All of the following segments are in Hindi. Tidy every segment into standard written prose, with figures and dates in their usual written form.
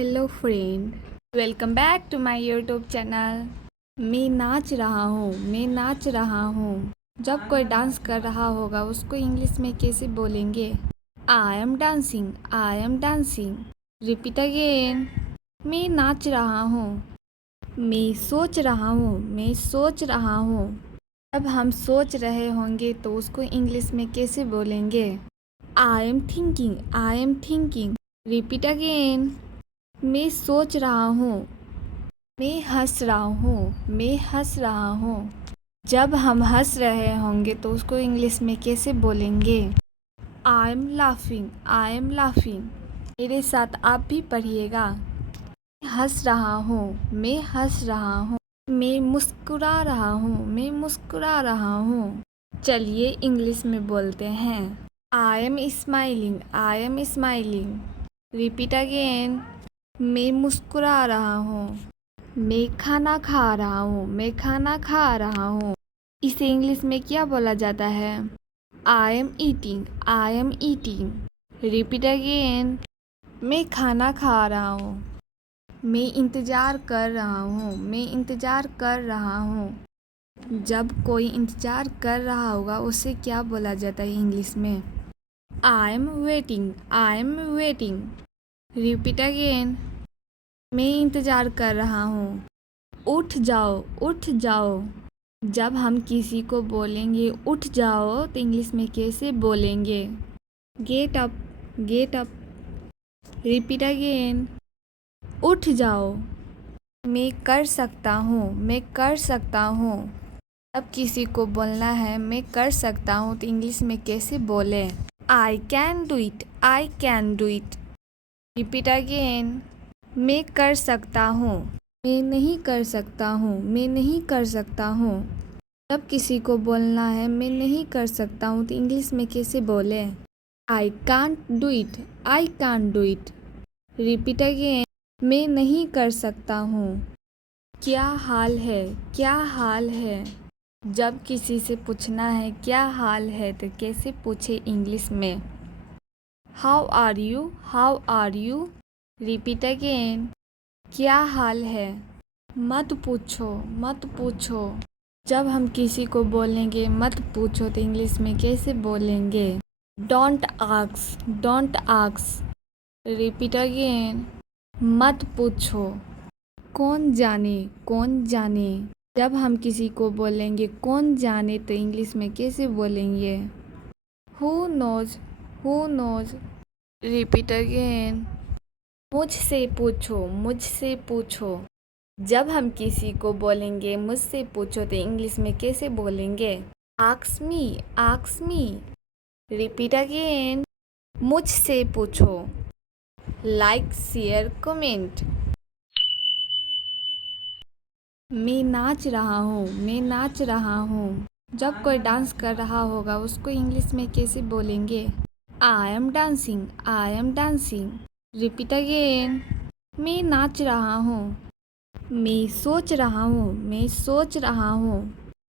Hello friend, welcome back to my YouTube channel. मैं नाच रहा हूँ, मैं नाच रहा हूँ। जब कोई डांस कर रहा होगा उसको इंग्लिश में कैसे बोलेंगे? I am dancing, I am dancing. Repeat again. मैं नाच रहा हूँ, मैं सोच रहा हूँ, मैं सोच रहा हूँ। जब हम सोच रहे होंगे तो उसको इंग्लिश में कैसे बोलेंगे? I am thinking, I am thinking. Repeat again. मैं सोच रहा हूँ, मैं हंस रहा हूँ, मैं हंस रहा हूँ। जब हम हंस रहे होंगे तो उसको इंग्लिश में कैसे बोलेंगे? I am laughing, I am laughing. मेरे साथ आप भी पढ़िएगा। मैं हंस रहा हूँ, मैं हंस रहा हूँ। मैं मुस्कुरा रहा हूँ, मैं मुस्कुरा रहा हूँ। चलिए इंग्लिश में बोलते हैं। I am smiling, I am smiling. Repeat again. मैं मुस्कुरा रहा हूँ, मैं खाना खा रहा हूँ, मैं खाना खा रहा हूँ। इसे इंग्लिश में क्या बोला जाता है? I am eating, I am eating. Repeat again. मैं खाना खा रहा हूँ, मैं इंतज़ार कर रहा हूँ, मैं इंतज़ार कर रहा हूँ। जब कोई इंतज़ार कर रहा होगा उसे क्या बोला जाता है इंग्लिश में? I am waiting, I am waiting. Repeat again. मैं इंतज़ार कर रहा हूँ। उठ जाओ, उठ जाओ। जब हम किसी को बोलेंगे उठ जाओ तो इंग्लिश में कैसे बोलेंगे? Get up, get up. Repeat again. उठ जाओ। मैं कर सकता हूँ, मैं कर सकता हूँ। अब किसी को बोलना है मैं कर सकता हूँ तो इंग्लिश में कैसे बोले? I can do it, I can do it. Repeat again. मैं कर सकता हूँ, मैं नहीं कर सकता हूँ, मैं नहीं कर सकता हूँ। जब किसी को बोलना है मैं नहीं कर सकता हूँ तो इंग्लिश में कैसे बोले? I can't do it, I can't do it. Repeat again. मैं नहीं कर सकता हूँ। क्या हाल है, क्या हाल है। जब किसी से पूछना है क्या हाल है तो कैसे पूछे इंग्लिश में? How are you, how are you. Repeat again. क्या हाल है? मत पूछो, मत पूछो। जब हम किसी को बोलेंगे मत पूछो तो इंग्लिश में कैसे बोलेंगे? Don't ask, don't ask. Repeat again. मत पूछो। कौन जाने, कौन जाने। जब हम किसी को बोलेंगे कौन जाने तो इंग्लिश में कैसे बोलेंगे? Who knows, who knows. Repeat again. मुझसे पूछो, मुझसे पूछो। जब हम किसी को बोलेंगे मुझसे पूछो तो इंग्लिश में कैसे बोलेंगे? Ask me, ask me. Repeat again. मुझसे पूछो। Like share comment. मैं नाच रहा हूँ, मैं नाच रहा हूँ। जब कोई डांस कर रहा होगा उसको इंग्लिश में कैसे बोलेंगे? I am dancing, I am dancing. Repeat again. मैं नाच रहा हूँ, मैं सोच रहा हूँ, मैं सोच रहा हूँ।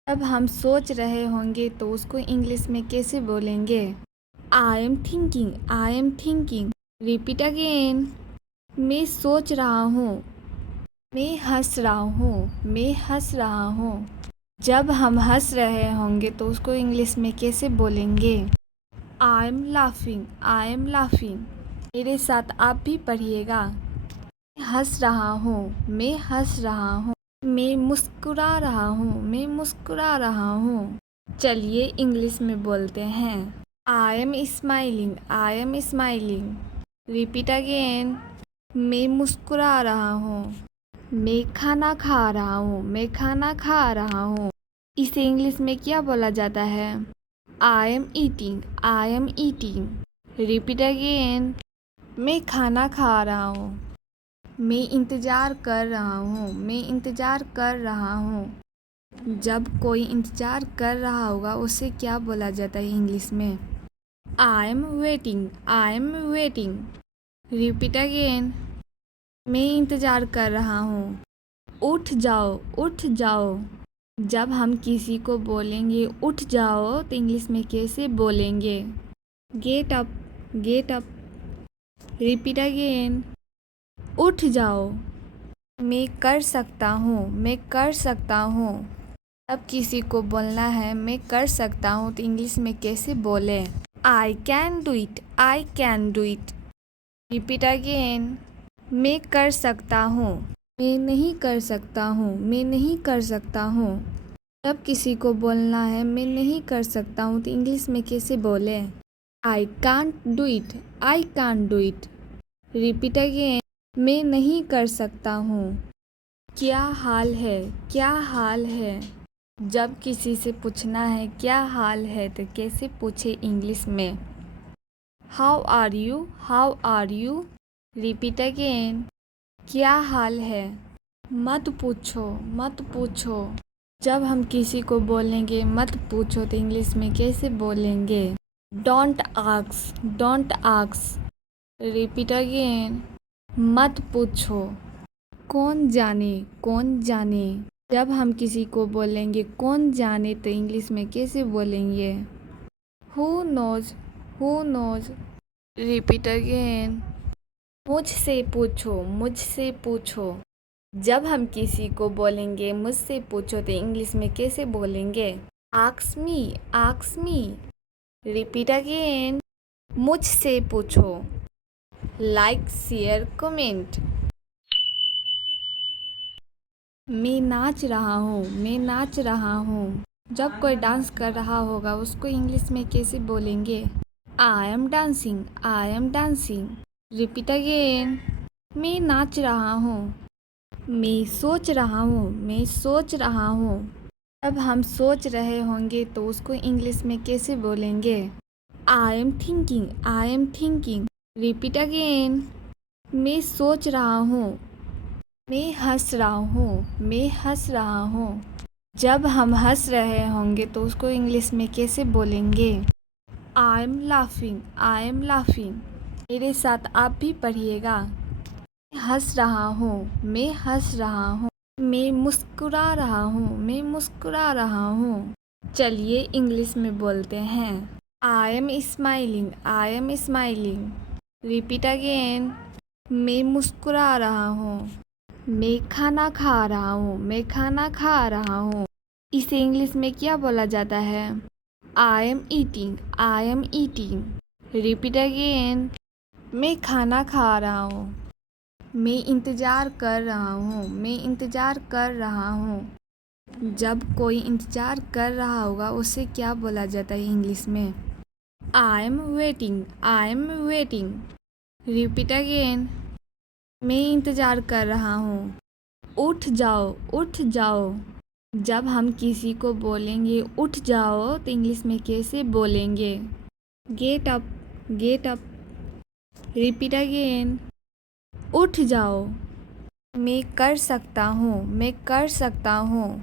जब हम सोच रहे होंगे तो उसको इंग्लिश में कैसे बोलेंगे? I am thinking, I am thinking. Repeat again. मैं सोच रहा हूँ, मैं हंस रहा हूँ, मैं हंस रहा हूँ। जब हम हंस रहे होंगे तो उसको इंग्लिश में कैसे बोलेंगे? I am laughing, I am laughing. मेरे साथ आप भी पढ़िएगा। मैं हंस रहा हूँ, मैं हंस रहा हूँ। मैं मुस्कुरा रहा हूँ, मैं मुस्कुरा रहा हूँ। चलिए इंग्लिश में बोलते हैं। I am smiling, I am smiling. Repeat again. मैं मुस्कुरा रहा हूँ, मैं खाना खा रहा हूँ, मैं खाना खा रहा हूँ। इसे इंग्लिश में क्या बोला जाता है? I am eating, I am eating. Repeat again. मैं खाना खा रहा हूँ, मैं इंतज़ार कर रहा हूँ, मैं इंतज़ार कर रहा हूँ। जब कोई इंतज़ार कर रहा होगा उसे क्या बोला जाता है इंग्लिश में? I am waiting, I am waiting. Repeat again. मैं इंतज़ार कर रहा हूँ। उठ जाओ, उठ जाओ। जब हम किसी को बोलेंगे उठ जाओ तो इंग्लिश में कैसे बोलेंगे? Get up, get up. Repeat again. उठ जाओ। मैं कर सकता हूँ, मैं कर सकता हूँ। अब किसी को बोलना है मैं कर सकता हूँ तो इंग्लिश में कैसे बोलें? I can do it, I can do it. Repeat again. मैं कर सकता हूँ, मैं नहीं कर सकता हूँ, मैं नहीं कर सकता हूँ। जब किसी को बोलना है मैं नहीं कर सकता हूँ तो इंग्लिश में कैसे बोलें? I can't do it, I can't do it. Repeat again. मैं नहीं कर सकता हूँ। क्या हाल है, क्या हाल है। जब किसी से पूछना है क्या हाल है तो कैसे पूछे इंग्लिश में? How are you, how are you. Repeat again. क्या हाल है। मत पूछो, मत पूछो। जब हम किसी को बोलेंगे मत पूछो तो इंग्लिश में कैसे बोलेंगे? Don't ask, don't ask. Repeat again. मत पूछो। कौन जाने, कौन जाने। जब हम किसी को बोलेंगे कौन जाने तो इंग्लिश में कैसे बोलेंगे? Who knows, who knows. Repeat again. मुझसे पूछो, मुझसे पूछो। जब हम किसी को बोलेंगे मुझसे पूछो तो इंग्लिश में कैसे बोलेंगे? Ask me, ask me. Repeat again. मुझसे पूछो। Like, share, comment. मैं नाच रहा हूँ, मैं नाच रहा हूँ। जब कोई डांस कर रहा होगा उसको इंग्लिश में कैसे बोलेंगे? I am dancing, I am dancing. Repeat again. मैं नाच रहा हूँ। मैं सोच रहा हूँ, मैं सोच रहा हूँ। अब हम सोच रहे होंगे तो उसको इंग्लिश में कैसे बोलेंगे? I am thinking, I am thinking. Repeat again. मैं सोच रहा हूँ। मैं हंस रहा हूँ, मैं हंस रहा हूँ। जब हम हंस रहे होंगे तो उसको इंग्लिश में कैसे बोलेंगे? I am laughing, I am laughing. मेरे साथ आप भी पढ़िएगा। मैं हंस रहा हूँ, मैं हंस रहा हूँ। मैं मुस्कुरा रहा हूँ, मैं मुस्कुरा रहा हूँ। चलिए इंग्लिश में बोलते हैं। I am smiling, I am smiling. Repeat again. मैं मुस्कुरा रहा हूँ। मैं खाना खा रहा हूँ, मैं खाना खा रहा हूँ। इसे इंग्लिश में क्या बोला जाता है? I am eating, I am eating. Repeat again. मैं खाना खा रहा हूँ। मैं इंतज़ार कर रहा हूँ, मैं इंतज़ार कर रहा हूँ। जब कोई इंतज़ार कर रहा होगा उसे क्या बोला जाता है इंग्लिश में? I am waiting, I am waiting. Repeat again. मैं इंतज़ार कर रहा हूँ। उठ जाओ, उठ जाओ। जब हम किसी को बोलेंगे उठ जाओ तो इंग्लिश में कैसे बोलेंगे? Get up, get up. Repeat again. उठ जाओ। मैं कर सकता हूँ, मैं कर सकता हूँ।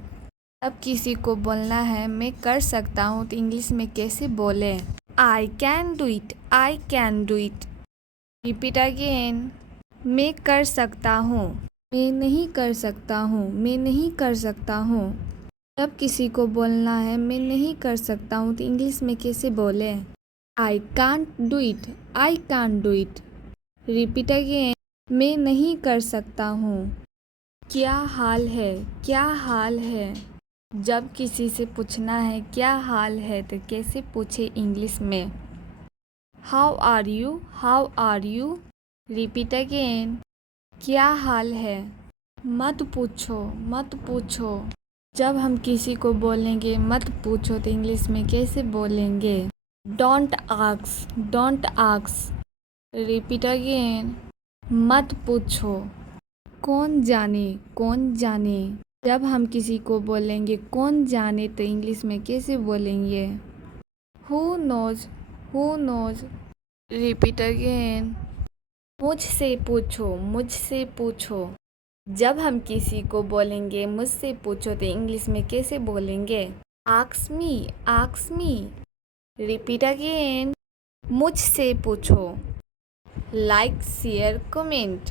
अब किसी को बोलना है मैं कर सकता हूँ तो इंग्लिश में कैसे बोलें? I can do it, I can do it. Repeat again. मैं कर सकता हूँ। मैं नहीं कर सकता हूँ, मैं नहीं कर सकता हूँ। जब किसी को बोलना है मैं नहीं कर सकता हूँ तो इंग्लिश में कैसे बोलें? I can't do it, I can't do it. Repeat again. मैं नहीं कर सकता हूँ। क्या हाल है, क्या हाल है। जब किसी से पूछना है क्या हाल है तो कैसे पूछे इंग्लिश में? How are you, how are you. Repeat again. क्या हाल है। मत पूछो, मत पूछो। जब हम किसी को बोलेंगे मत पूछो तो इंग्लिश में कैसे बोलेंगे? Don't ask, don't ask. Repeat again. मत पूछो। कौन जाने, कौन जाने। जब हम किसी को बोलेंगे कौन जाने तो इंग्लिश में कैसे बोलेंगे? Who knows, who knows. Repeat again. मुझसे पूछो, मुझसे पूछो। जब हम किसी को बोलेंगे मुझसे पूछो तो इंग्लिश में कैसे बोलेंगे? Ask me, ask me. Repeat again. मुझसे पूछो। Like, share, comment.